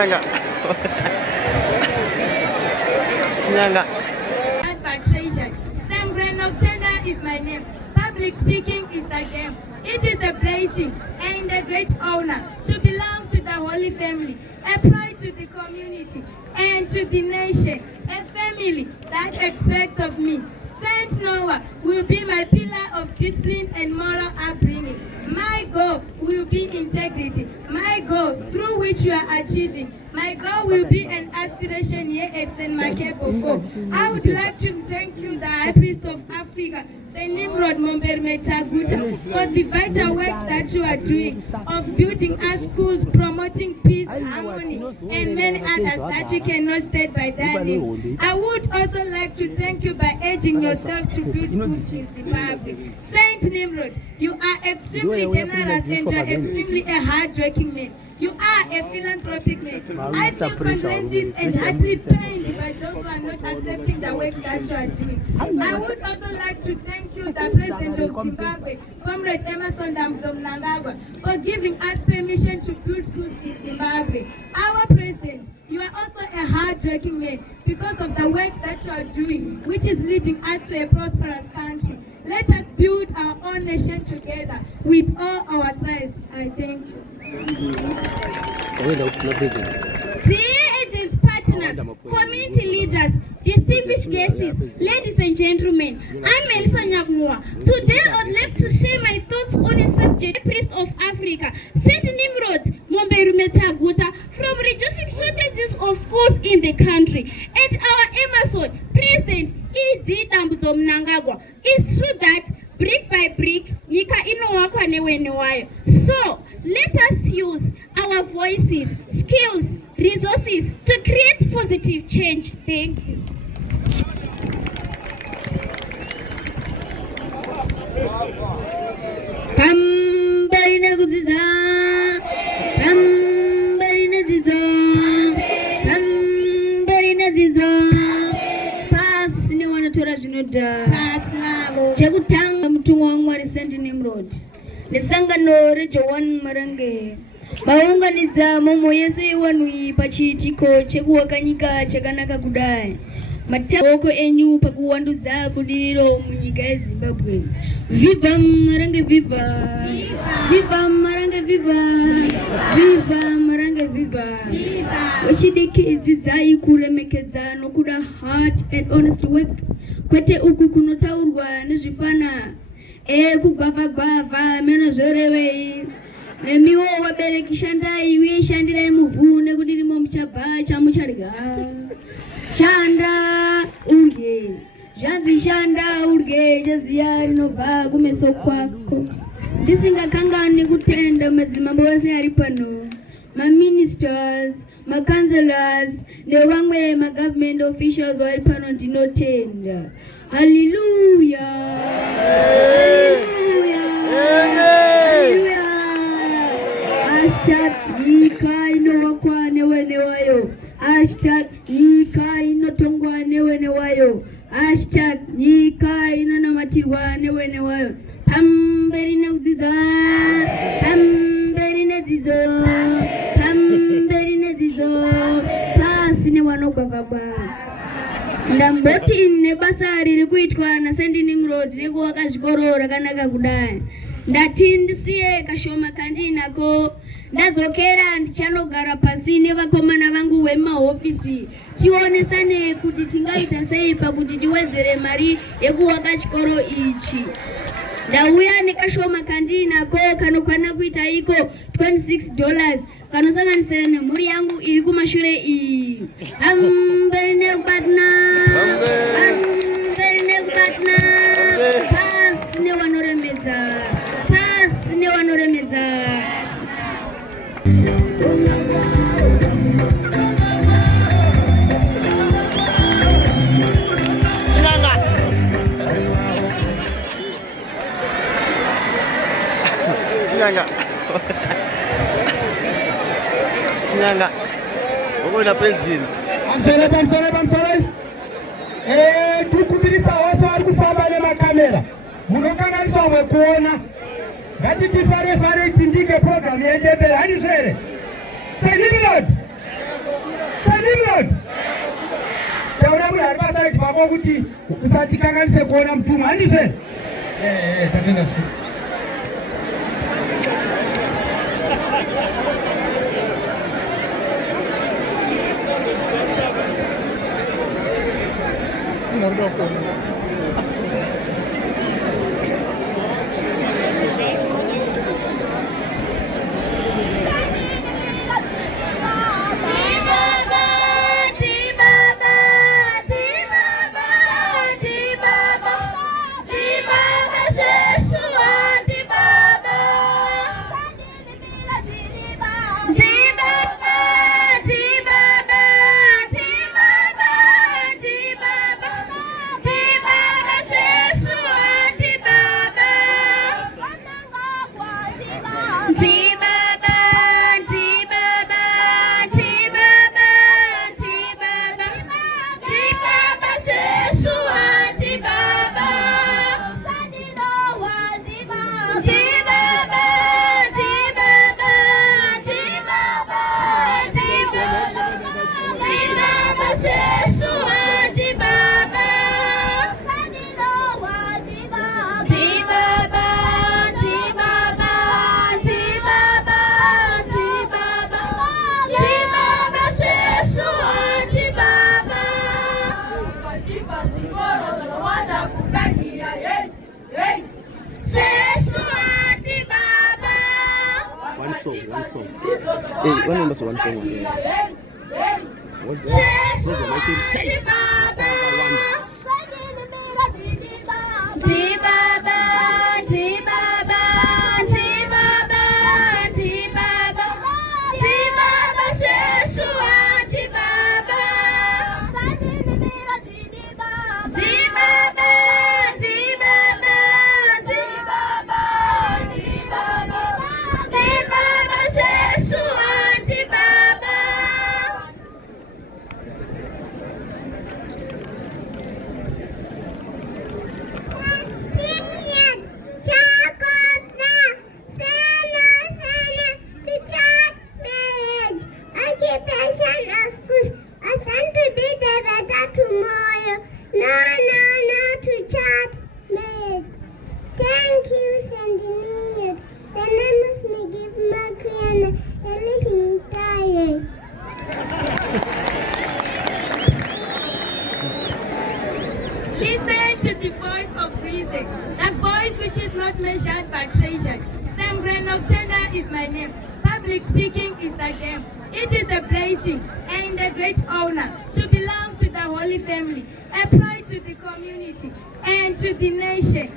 Chinyanga. Chinyanga. But treasured. Sangre Nocturna is my name. Public speaking is the game. It is a blessing and a great honor to belong to the Holy Family, a pride to the community and to the nation, a family that expects of me. Saint Noah will be my pillar of discipline and moral upbringing. My goal will be integrity. My goal through which you are achieving. My goal will be an aspiration here at St. Makebo 4. I would like to thank you, the High Priest of Africa, St. Nimrod Momberume Taguta, for the vital work that you are doing of building our schools, promoting peace, harmony, and many others that you cannot state by their names. I would also like to thank you by urging yourself to build schools in Zimbabwe. Saint Nimrod, you are extremely generous and you are extremely a hard-working man. You are a philanthropic man. I feel convinced and heartily pained by those who are not accepting the work that you are doing. I would also like to thank you, the President of Zimbabwe, Comrade Emmerson Damzo Mnangagwa, for giving us permission to build schools in Zimbabwe. Our President, you are also a hard-working man because of the work that you are doing, which is leading us to a prosperous country. Let us build our own nation together with all our tribes. I thank you. Dear agents, partners, community leaders, distinguished guests, ladies and gentlemen, I'm Melissa Nyakmua. Today I'd like to share my thoughts on a subject, Priest of Africa, Saint Nimrod Momberume Taguta, from reducing shortages of schools in the country. At our Emerson, President E.D. Damzo Mnangagwa, it's true that brick by brick, Nika inowakwa newenewayo. So, let us use our voices, skills, resources to create positive change. Thank you. Kambarina kudziza, kambarina dzidzo, kambarina dzidzo. Pasi ne wanatora zvinoda. Chekutanga mutumwa waMwari Saint Nimrod. Nesangano reJohn Marange. Vaunganidza momo yese yewanhu pachiitiko chekuwaka nyika chakanaka kudai. Matamoko enyu pakuwandudza budiriro munyika yeZimbabwe. Viva Marange viva! Viva Marange viva! Viva Marange viva! Vachidikidzidzai kuremekedza nokuda hard and honest work. Kwete uku kunotaurwa nezvifana. Kugwavha meno zvorevei. Nemiwo wabereki shandai uye shandirai muvhu nekuti ndimo muchabva chamuchadya. Shanda urye, zvanzi shanda urye, chaziya rinobva kumeso kwako. Ndisingakangani kutenda madzimambo ose ari pano, maministers, makanselors, nevamwe magovernment officials vari pano ndinotenda. Hallelujah! Hallelujah! Hashtag nyika inowakwa newene wayo. Hashtag nyika inotongwa newene wayo. Hashtag nyika inonamatirwa newene wayo. Pamberi nekudzidza, pamberi nedzidzo, pamberi nedzidzo, pasi nevanogwagwagwa. Ndamboti nebasa riri kuitwa naSaint Nimrod rekuwaka zvikoro rakanaka kudai. Ndati ndisiye kashoma kandinako, ndadzokera ndichanogara pasi nevakomana vangu vemahofisi. Tionesane kuti tingaita sei pakuti tiwedzere mari yekuwaka chikoro ichi. Ndauya nekashoma kandinako kanokwana kuita iko $26 kanosanganisira nemhuri yangu iri kumashure iyi. Amberi nekubatna, amberi nekubatna, pasi nevanoremedza, pasi nevanoremedza. Chinyanga. Chinyanga. Wewe na president. Amsore. Tukubirisa wose vari kufamba nemakamera. Munokanganisa kuona. Ngatiti fare tindike program yendebere. Hani zvere? Saint Nimrod. wako kuti usatikanganise kuona mtumwa handizve tatenda One song. Hey, one number one song. What's that? Program I can take. Listen to the voice of reason, the voice which is not measured but treasured. Sangre Nocturna is my name. Public speaking is the game. It is a blessing and a great honor to belong to the Holy Family, a pride to the community and to the nation.